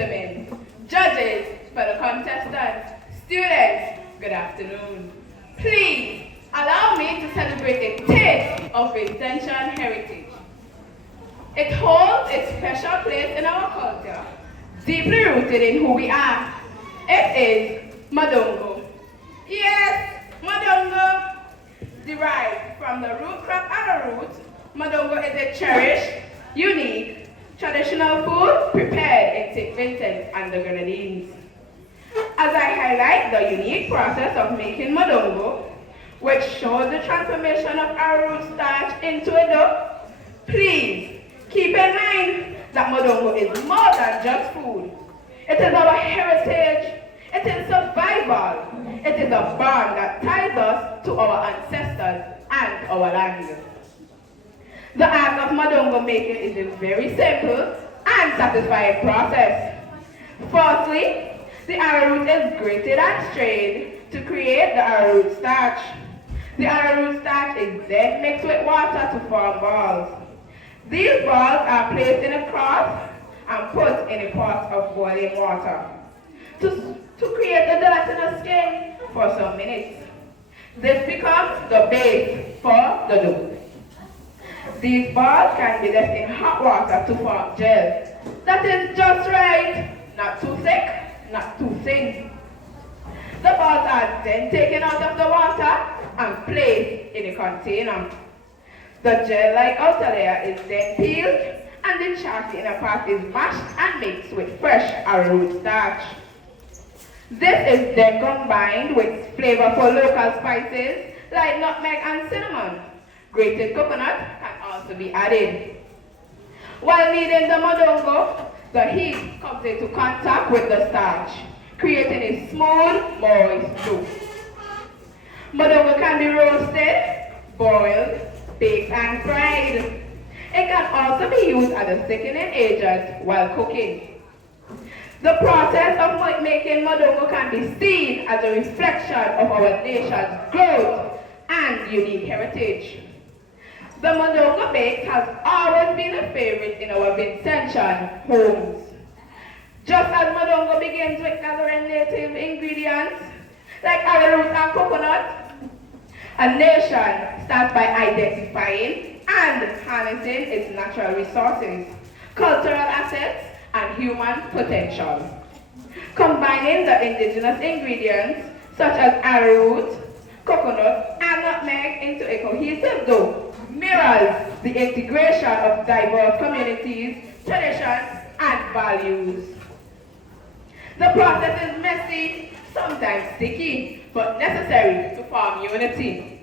gentlemen, judges, fellow contestants, students, good afternoon. Please allow me to celebrate a taste of Vincentian heritage. It holds a special place in our culture, deeply rooted in who we are. It is Madongo. Yes, Madongo. Derived from the root crop arrowroot, Madongo is a cherished, unique, traditional food prepared in St. Vincent and the Grenadines. As I highlight the unique process of making Madongo, which shows the transformation of arrowroot starch into a dough, please keep in mind that Madongo is more than just food. It is our heritage. It is survival. It is a bond that ties us to our ancestors and our land. The act of Madongo making is a very simple and satisfying process. Firstly, the arrowroot is grated and strained to create the arrowroot starch. The arrowroot starch is then mixed with water to form balls. These balls are placed in a cloth and put in a pot of boiling water to create the gelatinous skin for some minutes. This becomes the base for the dough. These balls can be left in hot water to form gel. That is just right, not too thick, not too thin. The balls are then taken out of the water and placed in a container. The gel-like outer layer is then peeled and the chaff inner part is mashed and mixed with fresh arrowroot starch. This is then combined with flavorful local spices like nutmeg and cinnamon. Grated coconut can also be added. While kneading the Madongo, the heat comes into contact with the starch, creating a smooth, moist dough. Madongo can be roasted, boiled, baked and fried. It can also be used as a thickening agent while cooking. The process of making Madongo can be seen as a reflection of our nation's growth and unique heritage. The Madongo bake has always been a favorite in our Vincentian homes. Just as Madongo begins with gathering native ingredients like arrowroot and coconut, a nation starts by identifying and harnessing its natural resources, cultural assets, and human potential. Combining the indigenous ingredients such as arrowroot, coconut, and nutmeg into a cohesive dough mirrors the integration of diverse communities, traditions, and values. The process is messy, sometimes sticky, but necessary to form unity.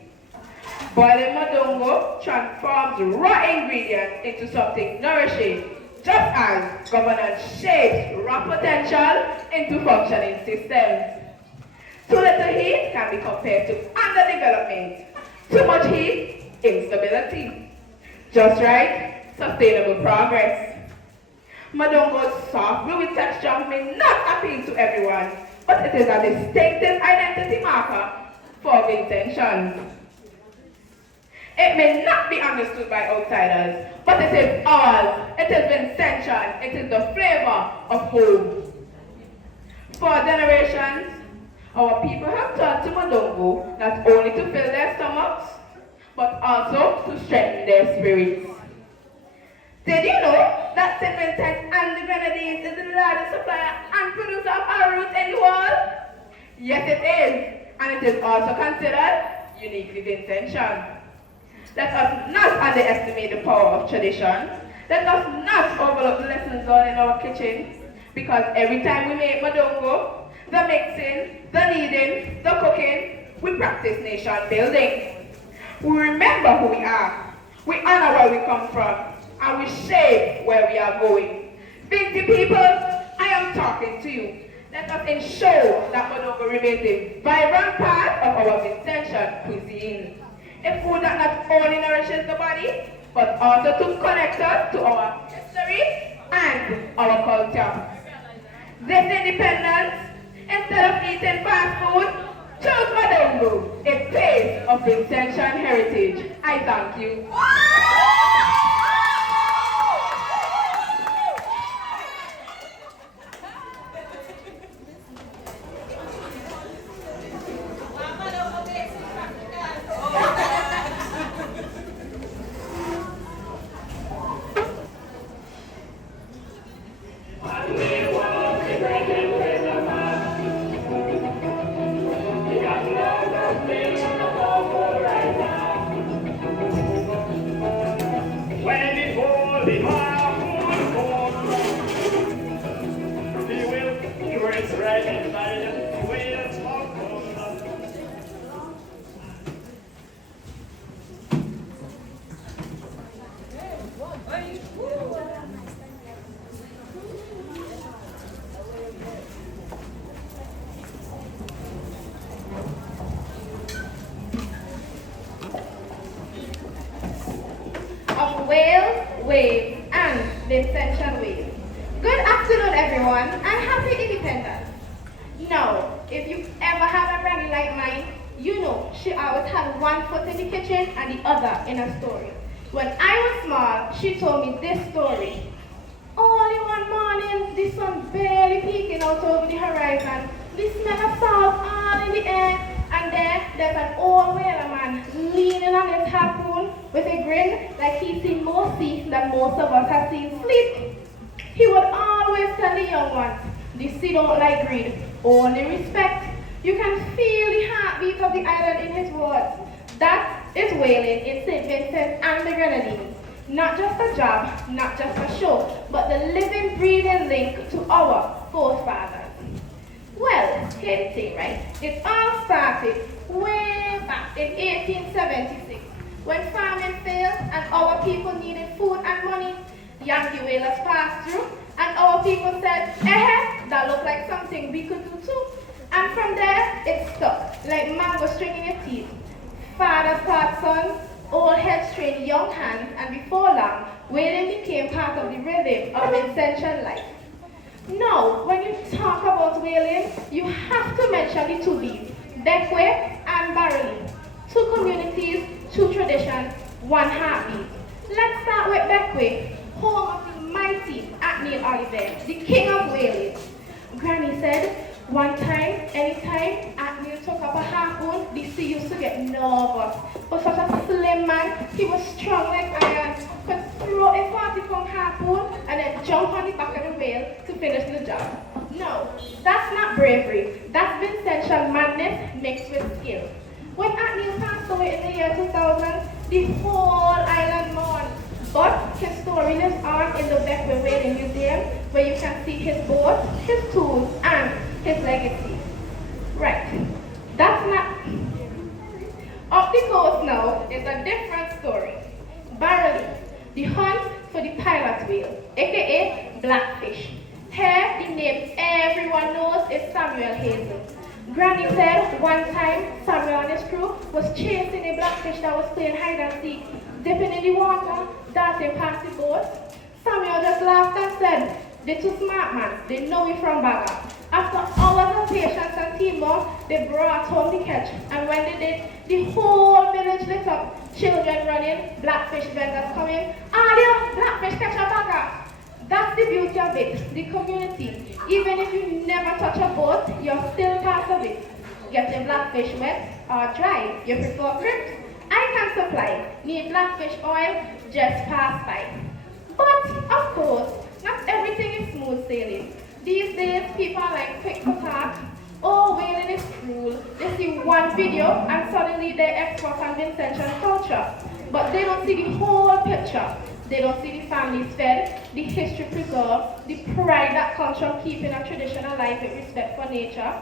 Boiling Madongo transforms raw ingredients into something nourishing, just as governance shapes raw potential into functioning systems. Too little heat can be compared to underdevelopment. Too much heat, instability. Just right, sustainable progress. Madongo's soft, fluid texture may not appeal to everyone, but it is a distinctive identity marker for Vincentians. It may not be understood by outsiders, but it is ours. It is Vincentian. It is the flavor of home. For generations, our people have turned to Madongo not only to fill their stomachs, but also to strengthen their spirits. Did you know that St. Vincent and the Grenadines is the largest supplier and producer of arrowroot in the world? Yes, it is, and it is also considered uniquely Vincentian. Let us not underestimate the power of tradition. Let us not overlook the lessons learned in our kitchen, because every time we make Madongo, the mixing, the kneading, the cooking, we practice nation building. We remember who we are, we honor where we come from, and we shape where we are going. Vinci people, I am talking to you. Let us ensure that Madongo remains a vibrant part of our Vincentian cuisine. A food that not only nourishes the body, but also to connect us to our history and our culture. This independence, instead of eating fast food, choose Madongo, a place of Vincentian heritage. I thank you. right, everybody, just wait and talk. Of Wales, waves, and the essential waves. Good afternoon, everyone, and happy independence. Now, if you've ever had a granny like mine, you know she always had one foot in the kitchen and the other in a story. When I was small, she told me this story. Early one morning, the sun barely peeking out over the horizon, the smell of salt all in the air, and there's an old whaler man leaning on his harpoon with a grin like he's seen more sea than most of us have seen sleep. He would always tell the young ones, the sea don't like greed, only respect. You can feel the heartbeat of the island in his words. That is whaling in St. Vincent and the Grenadines. Not just a job, not just a show, but the living, breathing link to our forefathers. Well, here's the thing, right? It all started way back in 1876 when farming failed and our people needed food and money. Yankee whalers passed through and our people said, that looked like something we could do too. And from there, it stuck, like mango string in your teeth. Fathers taught sons, old heads trained young hands, and before long, whaling became part of the rhythm of Vincentian life. Now, when you talk about whaling, you have to mention the two B's, Beckway and Barrowly. Two communities, two traditions, one heartbeat. Let's start with Beckway, home of the mighty Neil Oliver, the king of whaling. Granny said, one time, anytime Neil took up a harpoon, the sea used to get nervous. For such a slim man, he was strong like iron, could throw a 40-pound harpoon and then jump on the back of the whale to finish the job. No, that's not bravery. That's Vincentian madness mixed with skill. When Neil passed away in the year 2000, the whole island mourned. But his story lives on in the Beckway Whaling Museum, where you can see his boat, his tools, and his legacy. Right, that's not... Up the coast now is a different story. Barrowly, the hunt for the pilot whale, aka blackfish. Here, the name everyone knows is Samuel Hazel. Granny said one time Samuel and his crew was chasing a blackfish that was playing hide and seek, dipping in the water, darting past the boat. Samuel just laughed and said, "They're too smart, man. They know we from Baga." After hours of patience and teamwork, they brought home the catch, and when they did, the whole village lit up. Children running, blackfish vendors coming. "Adio, blackfish catch a Baga." That's the beauty of it, the community. Even if you never touch a boat, you're still part of it. Get your blackfish wet or dry, you prefer crimped? I can supply. Need blackfish oil? Just pass by. But, of course, not everything is smooth sailing. These days, people are like quick to talk. Oh, whaling is cruel. They see one video and suddenly they're experts on Vincentian culture. But they don't see the whole picture. They don't see the families fed, the history preserved, the pride that comes from keeping a tradition alive with respect for nature.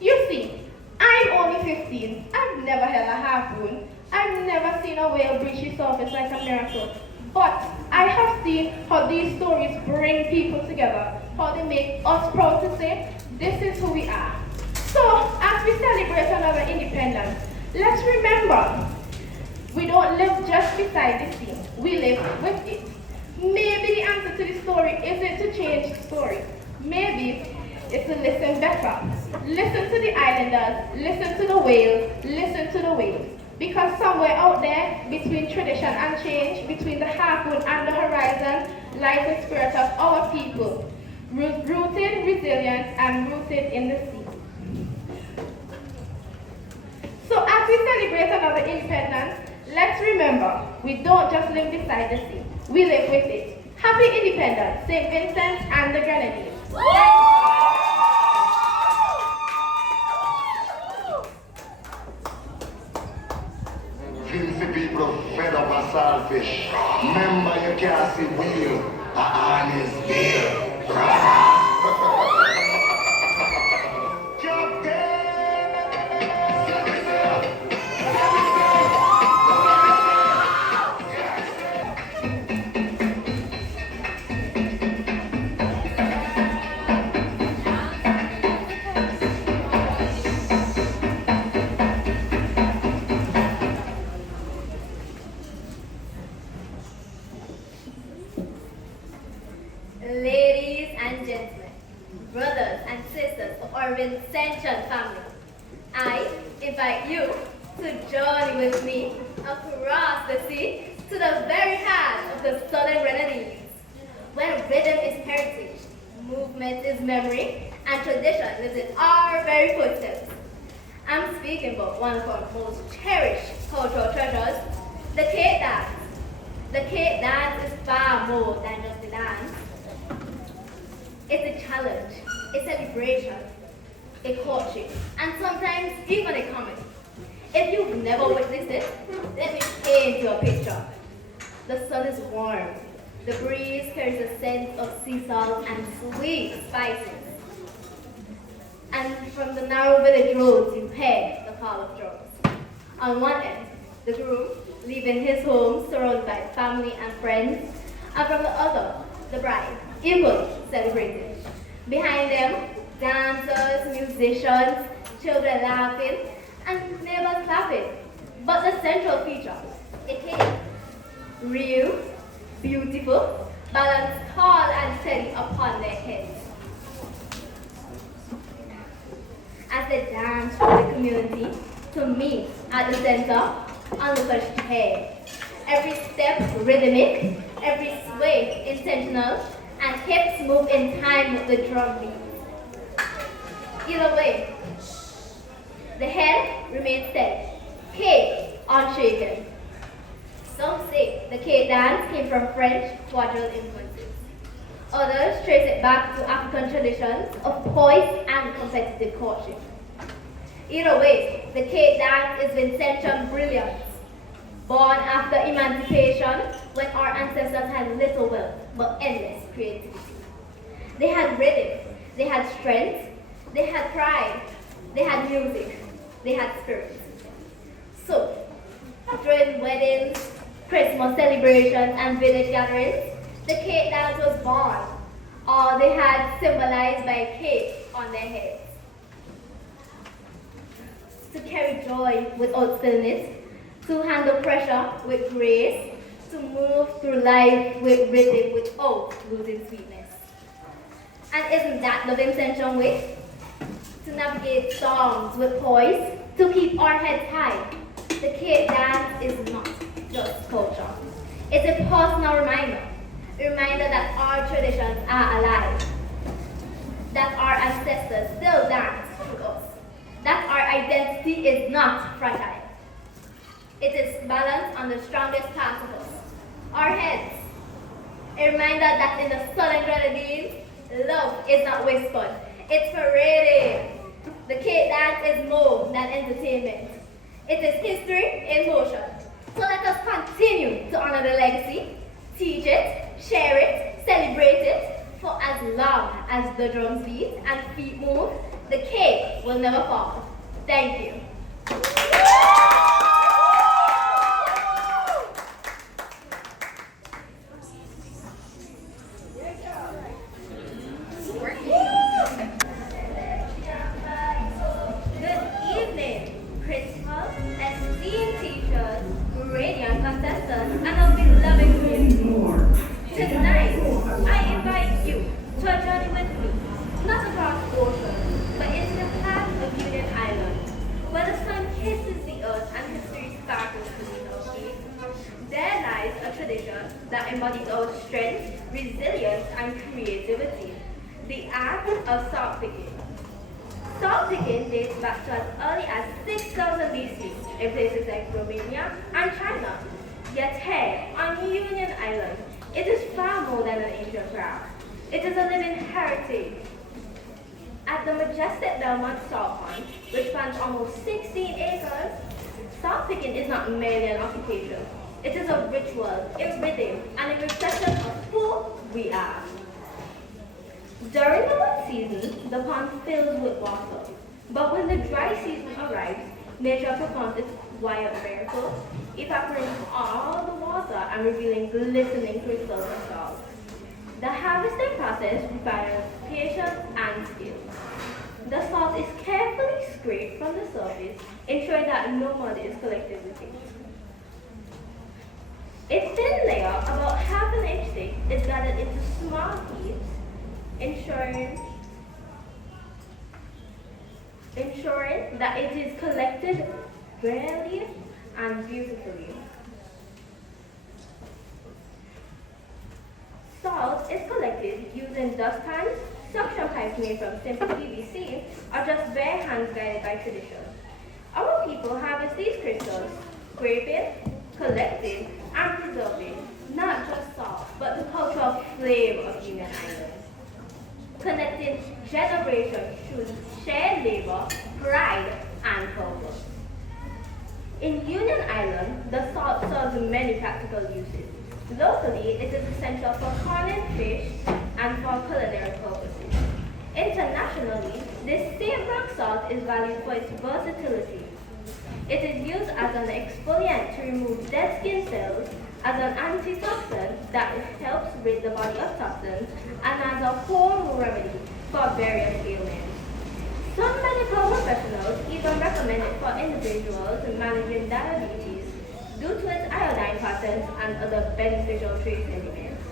You see, I'm only 15. I've never held a harpoon. I've never seen a whale breach the surface like a miracle. But I have seen how these stories bring people together, how they make us proud to say, this is who we are. So, as we celebrate another independence, let's remember, we don't live just beside the sea, we live with it. Maybe the answer to the story isn't to change the story. Maybe it's to listen better. Listen to the islanders, listen to the whales, listen to the waves. Because somewhere out there, between tradition and change, between the harpoon and the horizon, lies the spirit of our people, rooted, resilient, and rooted in the sea. So as we celebrate another independence, let's remember, we don't just live beside the sea, we live with it. Happy Independence, St. Vincent and the Grenadines. Vincy people fed up a saltfish. Remember you can't see wheel, a honest deal. brothers and sisters of our Vincentian family, I invite you to journey with me across the sea to the very heart of the Southern Grenadines, where rhythm is heritage, movement is memory, and tradition lives in our very footsteps. I'm speaking about one of our most cherished cultural treasures, the Cape Dance. The Cape Dance is far more than just a dance. It's a challenge, a celebration, a courtship, and sometimes even a comedy. If you've never witnessed it, let me paint you a picture. The sun is warm. The breeze carries a scent of sea salt and sweet spices. And from the narrow village roads, you hear the call of drums. On one end, the groom, leaving his home surrounded by family and friends, and from the other, the bride, equally celebrated. Behind them, dancers, musicians, children laughing, and neighbors clapping. But the central feature, a cake, real, beautiful, balanced tall and steady upon their heads. As they dance through the community to meet at the center on the first chair. Every step rhythmic, every sway intentional, and hips move in time with the drum beat. Either way, the head remains steady, cake unshaken. Some say the Cape dance came from French quadrille influences. Others trace it back to African traditions of poise and competitive courtship. Either way, the Cape dance is Vincentian brilliance, born after emancipation when our ancestors had little wealth but endless creativity. They had rhythm, they had strength, they had pride, they had music, they had spirit. So, during weddings, Christmas celebrations, and village gatherings, the Cape dance was born, or they had symbolized by a cape on their heads. To carry joy without stillness, to handle pressure with grace, to move through life with rhythm without losing sweetness. And isn't that the Vincentian way? To navigate storms with poise, to keep our heads high. The Cape dance is not just culture. It's a personal reminder, a reminder that our traditions are alive, that our ancestors still dance through us, that our identity is not fragile. It is balanced on the strongest part of us, our heads. A reminder that in the Southern Grenadines, love is not whispered, it's paraded. The Cape dance is more than entertainment. It is history in motion. So let us continue to honor the legacy, teach it, share it, celebrate it, for as long as the drums beat and feet move, the cake will never fall. Thank you. Tonight, I invite you to a journey with me, not across oceans, but into the heart of Union Island, where the sun kisses the earth and history sparkles beneath our feet. There lies a tradition that embodies our strength, resilience, and creativity, the art of salt picking. Salt picking dates back to as early as 6000 BC in places like Romania and China. Yet here, on Union Island, it is far more than an ancient craft. It is a living heritage. At the majestic Belmont Salt Pond, which spans almost 16 acres, salt picking is not merely an occupation. It is a ritual, a rhythm, and a reflection of who we are. During the wet season, the pond fills with water. But when the dry season arrives, nature performs its wild miracle, evaporating all the water and revealing glistening crystals of salt. The harvesting process requires patience and skill. The salt is carefully scraped from the surface, ensuring that no mud is collected with it. A thin layer, about half an inch thick, is gathered into small heaps, ensuring ensuring that it is collected fairly and beautifully. Salt is collected using dustpans, suction pipes made from simple PVC, or just bare hands guided by tradition. Our people harvest these crystals, scraping, collecting, and preserving not just salt, but the cultural flame of Union Island. Connecting generations through shared labor, pride, and purpose. In Union Island, the salt serves many practical uses. Locally, it is essential for canning fish and for culinary purposes. Internationally, this same rock salt is valued for its versatility. It is used as an exfoliant to remove dead skin cells, as an antitoxin that helps rid the body of toxins, and as a home remedy for various ailments. Some medical professionals even recommend it for individuals managing diabetes due to its iodine content and other beneficial trace elements.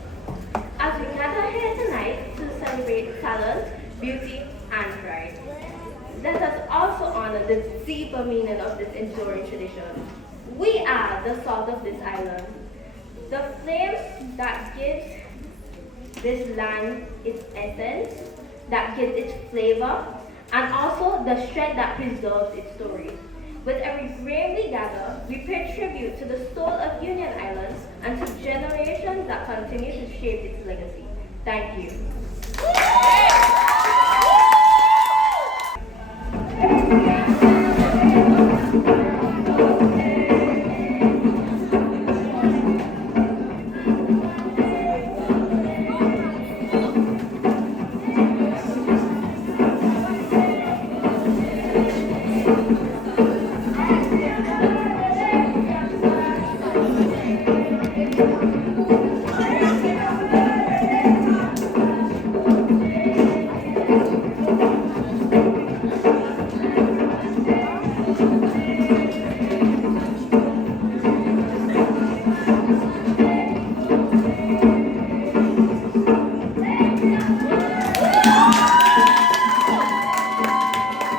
As we gather here tonight to celebrate talent, beauty, and pride, let us also honor the deeper meaning of this enduring tradition. We are the salt of this island, the flame that gives this land its essence, that gives its flavor, and also the strength that preserves its story. With every grain we gather, we pay tribute to the soul of Union Islands and to generations that continue to shape its legacy. Thank you.